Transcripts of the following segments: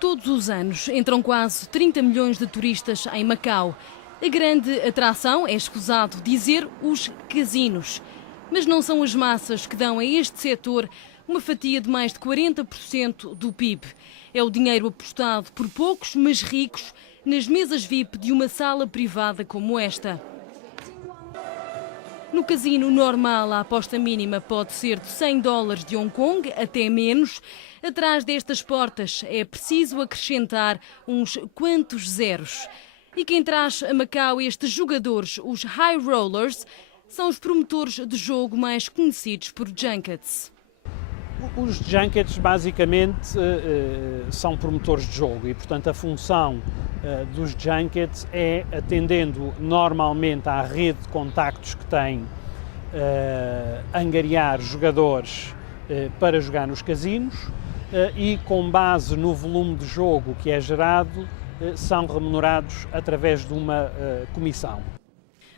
Todos os anos entram quase 30 milhões de turistas em Macau. A grande atração, é escusado dizer, os casinos. Mas não são as massas que dão a este setor uma fatia de mais de 40% do PIB. É o dinheiro apostado por poucos, mas ricos, nas mesas VIP de uma sala privada como esta. No casino normal, a aposta mínima pode ser de $100 de Hong Kong, até menos. Atrás destas portas é preciso acrescentar uns quantos zeros. E quem traz a Macau estes jogadores, os High Rollers, são os promotores de jogo mais conhecidos por junkets. Os junkets basicamente são promotores de jogo e, portanto, a função dos junkets é, atendendo normalmente à rede de contactos que têm, angariar jogadores para jogar nos casinos e, com base no volume de jogo que é gerado, são remunerados através de uma comissão.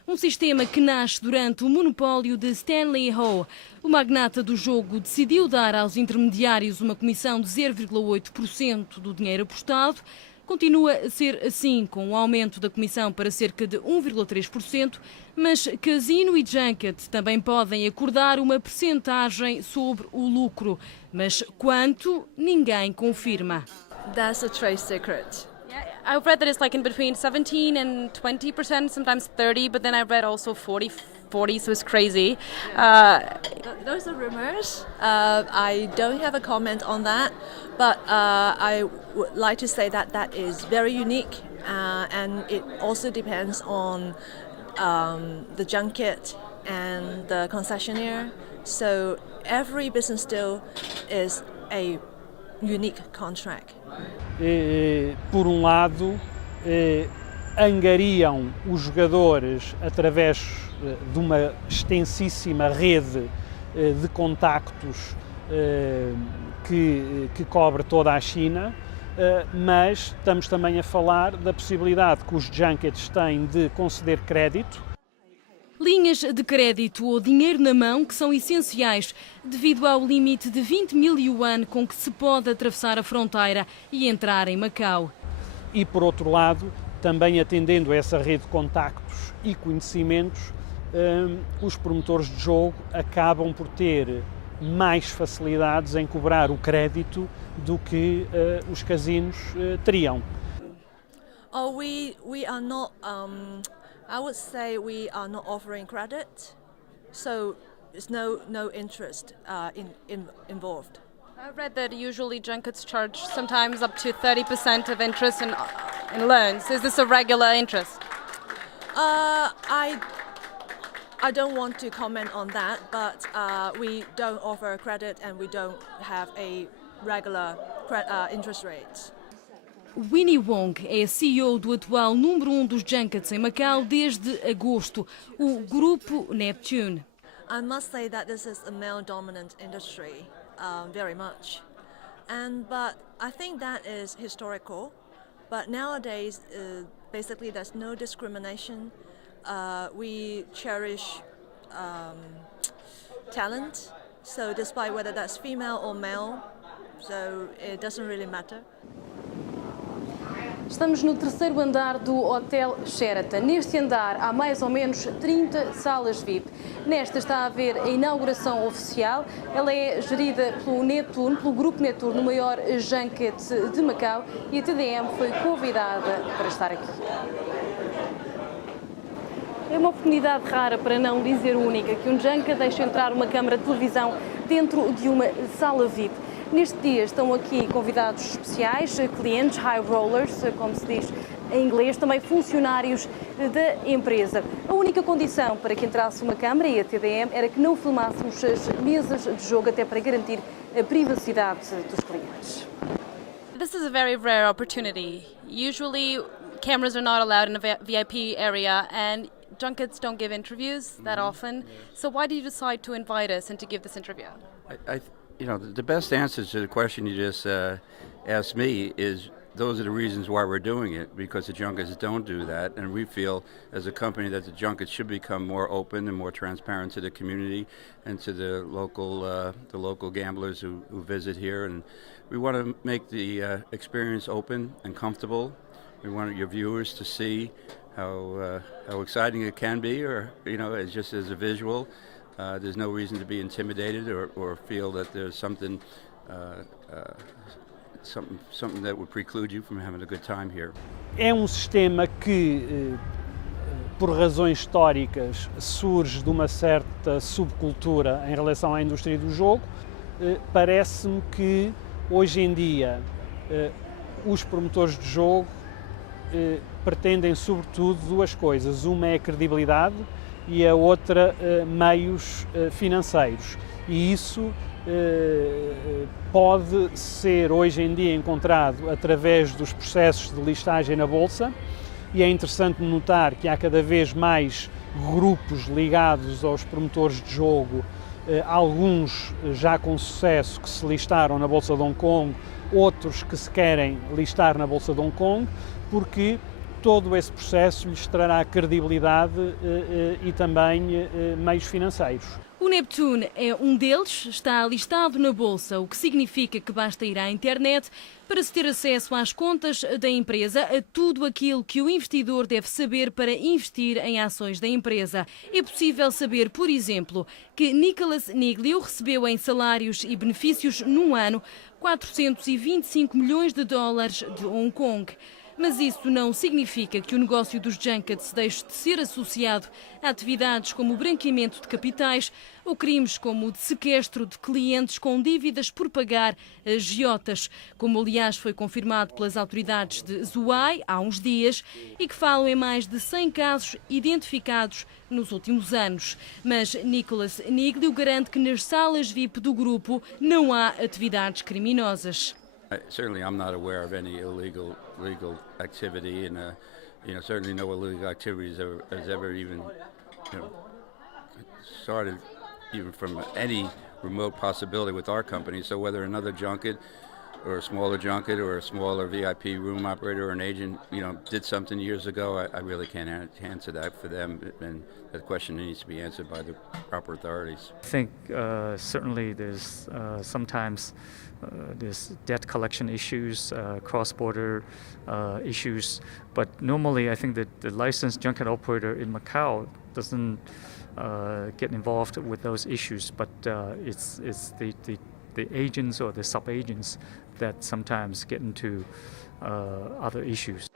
Um sistema que nasce durante o monopólio de Stanley Ho. O magnata do jogo decidiu dar aos intermediários uma comissão de 0,8% do dinheiro apostado. Continua a ser assim, com um aumento da comissão para cerca de 1,3%, mas casino e junket também podem acordar uma percentagem sobre o lucro. Mas quanto, ninguém confirma. That's a trade secret. I've read that it's like in between 17 and 20%, sometimes 30, but then I read also 40, so it's crazy. Those are rumors. I don't have a comment on that, but I would like to say that that is very unique, and it also depends on the junket and the concessionaire. So every business deal is a unique contract. Por um lado, angariam os jogadores através de uma extensíssima rede de contactos que cobre toda a China, mas estamos também a falar da possibilidade que os junkets têm de conceder crédito. Linhas de crédito ou dinheiro na mão que são essenciais devido ao limite de 20 mil yuan com que se pode atravessar a fronteira e entrar em Macau. E, por outro lado, também atendendo a essa rede de contactos e conhecimentos, os promotores de jogo acabam por ter mais facilidades em cobrar o crédito do que os casinos teriam. We are not. I would say we are not offering credit, so there's no interest involved. I read that usually junkets charge sometimes up to 30% of interest in loans. Is this a regular interest? I don't want to comment on that, but we don't offer credit and we don't have a regular interest rate. Winnie Wong é CEO do atual número 1 dos junkets em Macau desde agosto, o Grupo Neptune. I must say that this is a male-dominant industry, very much, but I think that is historical. But nowadays, basically, there's no discrimination. We cherish talent, so despite whether that's female or male, so it doesn't really matter. Estamos no terceiro andar do Hotel Sheraton. Neste andar há mais ou menos 30 salas VIP. Nesta está a haver a inauguração oficial. Ela é gerida pelo Neptune, pelo Grupo Neptune, no maior junket de Macau, e a TDM foi convidada para estar aqui. É uma oportunidade rara, para não dizer única, que um junket deixe entrar uma câmara de televisão dentro de uma sala VIP. Neste dia estão aqui convidados especiais, clientes, high rollers, como se diz em inglês, também funcionários da empresa. A única condição para que entrasse uma câmara e a TDM era que não filmássemos as mesas de jogo, até para garantir a privacidade dos clientes. This is a very rare opportunity. Usually cameras are not allowed in a VIP area and junkets don't give interviews that often. So why did you decide to invite us and to give this interview? The best answer to the question you just asked me is those are the reasons why we're doing it, because the junkets don't do that, and we feel as a company that the junkets should become more open and more transparent to the community and to the local gamblers who visit here. And we want to make the experience open and comfortable. We want your viewers to see how exciting it can be, or it's just as a visual. There's no reason to be intimidated or feel that there's something that would preclude you from having a good time here. É um sistema que, por razões históricas, surge de uma certa subcultura em relação à indústria do jogo. Parece-me que, hoje em dia, os promotores de jogo pretendem, sobretudo, duas coisas. Uma é a credibilidade e a outra, meios financeiros. E isso pode ser hoje em dia encontrado através dos processos de listagem na Bolsa, e é interessante notar que há cada vez mais grupos ligados aos promotores de jogo, alguns já com sucesso que se listaram na Bolsa de Hong Kong, outros que se querem listar na Bolsa de Hong Kong, porque todo esse processo lhes trará credibilidade e também meios financeiros. O Neptune é um deles, está listado na Bolsa, o que significa que basta ir à internet para se ter acesso às contas da empresa, a tudo aquilo que o investidor deve saber para investir em ações da empresa. É possível saber, por exemplo, que Nicholas Niglio recebeu em salários e benefícios num ano 425 milhões de dólares de Hong Kong. Mas isso não significa que o negócio dos junkets deixe de ser associado a atividades como o branqueamento de capitais ou crimes como o de sequestro de clientes com dívidas por pagar a agiotas, como aliás foi confirmado pelas autoridades de Zhuhai há uns dias e que falam em mais de 100 casos identificados nos últimos anos. Mas Nicholas Niglio garante que nas salas VIP do grupo não há atividades criminosas. Certainly, I'm not aware of any legal activity, and certainly no illegal activities has ever even started, even from any remote possibility with our company. So whether another junket or a smaller junket or a smaller VIP room operator or an agent, did something years ago, I really can't answer that for them, and that question needs to be answered by the proper authorities. I think certainly there's sometimes there's debt collection issues, cross-border issues, but normally I think that the licensed junket operator in Macau doesn't get involved with those issues, but it's the agents or the sub-agents that sometimes get into other issues.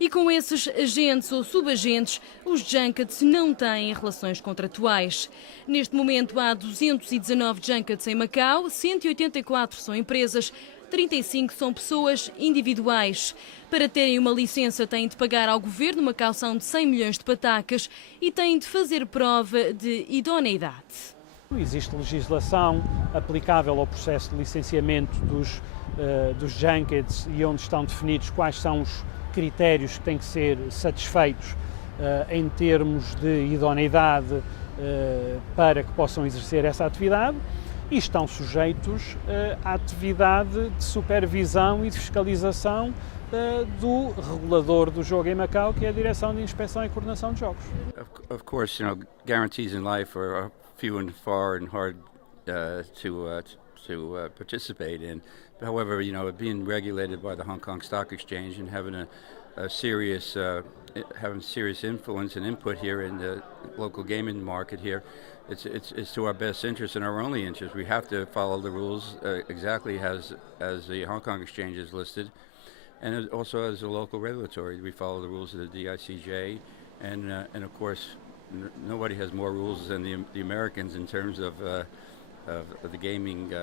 E com esses agentes ou subagentes, os junkets não têm relações contratuais. Neste momento há 219 junkets em Macau, 184 são empresas, 35 são pessoas individuais. Para terem uma licença têm de pagar ao governo uma caução de 100 milhões de patacas e têm de fazer prova de idoneidade. Existe legislação aplicável ao processo de licenciamento dos junkets e onde estão definidos quais são os critérios que têm que ser satisfeitos em termos de idoneidade para que possam exercer essa atividade, e estão sujeitos à atividade de supervisão e de fiscalização do regulador do jogo em Macau, que é a Direção de Inspeção e Coordenação de Jogos. Of course, guarantees in life are few and far and hard to participate in. However, being regulated by the Hong Kong Stock Exchange and having a serious influence and input here in the local gaming market here, it's to our best interest and our only interest. We have to follow the rules exactly as the Hong Kong Exchange is listed, and also as a local regulatory. We follow the rules of the DICJ, and of course, nobody has more rules than the Americans in terms of the gaming.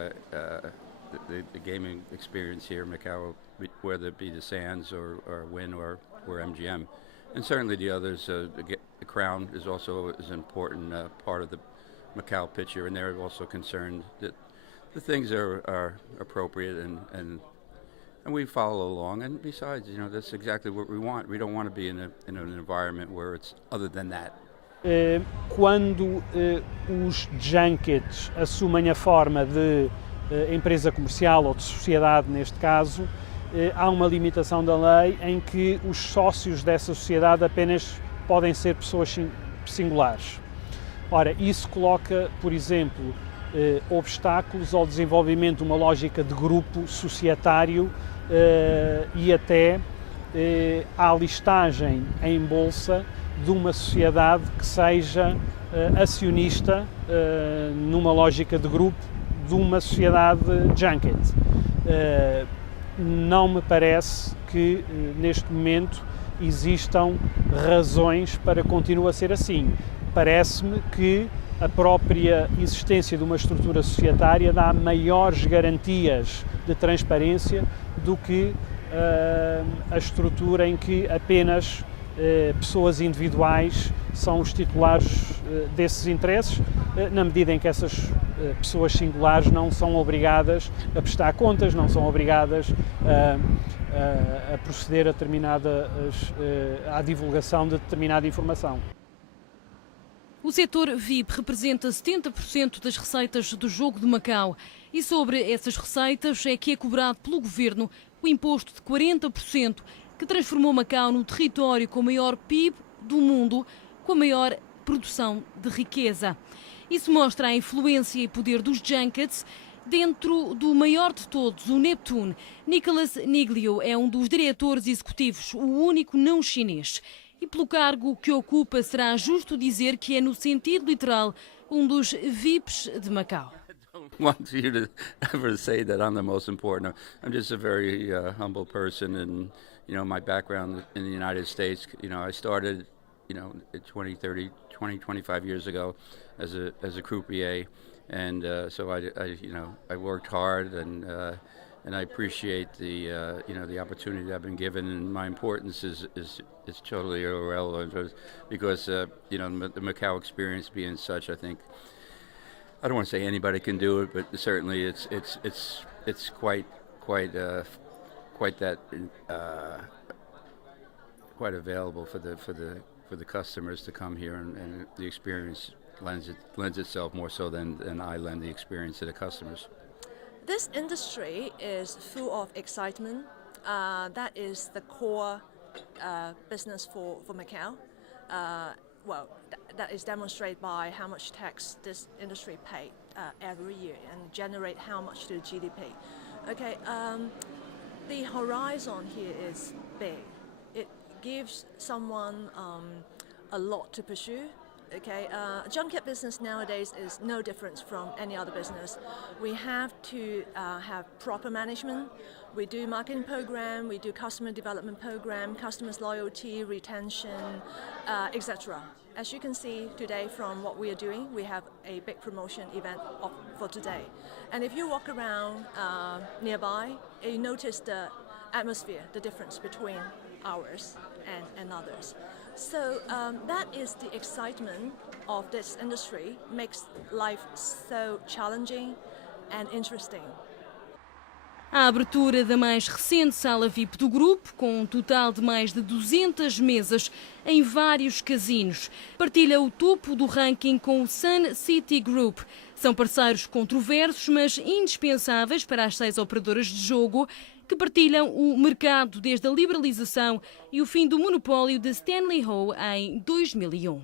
The gaming experience here in Macau, whether it be the Sands or Wynn or MGM, and certainly the others. The Crown is also an important part of the Macau picture, and they're also concerned that the things are appropriate and we follow along. And besides, that's exactly what we want. We don't want to be in an environment where it's other than that. Quando os junkets assumem a forma de empresa comercial ou de sociedade, neste caso, há uma limitação da lei em que os sócios dessa sociedade apenas podem ser pessoas singulares. Ora, isso coloca, por exemplo, obstáculos ao desenvolvimento de uma lógica de grupo societário e até à listagem em bolsa de uma sociedade que seja acionista numa lógica de grupo de uma sociedade junket. Não me parece que neste momento existam razões para continuar a ser assim. Parece-me que a própria existência de uma estrutura societária dá maiores garantias de transparência do que a estrutura em que apenas pessoas individuais são os titulares desses interesses, na medida em que essas pessoas singulares não são obrigadas a prestar contas, não são obrigadas a proceder à divulgação de determinada informação. O setor VIP representa 70% das receitas do jogo de Macau e sobre essas receitas é que é cobrado pelo governo o imposto de 40%, que transformou Macau no território com o maior PIB do mundo, com a maior produção de riqueza. Isso mostra a influência e poder dos junkets dentro do maior de todos, o Neptune. Nicholas Niglio é um dos diretores executivos, o único não chinês. E pelo cargo que ocupa, será justo dizer que é, no sentido literal, um dos VIPs de Macau. I don't want you to ever say that I'm the most important. I'm just a very humble person, and my background in the United States. I started, 25 years ago as a croupier, and so I worked hard, and I appreciate the opportunity that I've been given, and my importance is totally irrelevant because the Macau experience being such, I think, I don't want to say anybody can do it, but certainly it's quite available for the customers to come here, and the experience lends itself more so than I lend the experience to the customers. This industry is full of excitement. That is the core business for Macau. That is demonstrated by how much tax this industry pay every year and generate how much to the GDP. Okay, the horizon here is big. It gives someone a lot to pursue. Okay, junket business nowadays is no different from any other business. We have to have proper management. We do marketing program, we do customer development program, customers loyalty, retention, etc. As you can see today from what we are doing, we have a big promotion event for today. And if you walk around nearby, you notice the atmosphere, the difference between ours and others. So that is the excitement of this industry, makes life so challenging and interesting. A abertura da mais recente sala VIP do grupo, com um total de mais de 200 mesas em vários casinos, partilha o topo do ranking com o Sun City Group. São parceiros controversos, mas indispensáveis para as 6 operadoras de jogo que partilham o mercado desde a liberalização e o fim do monopólio de Stanley Ho em 2001.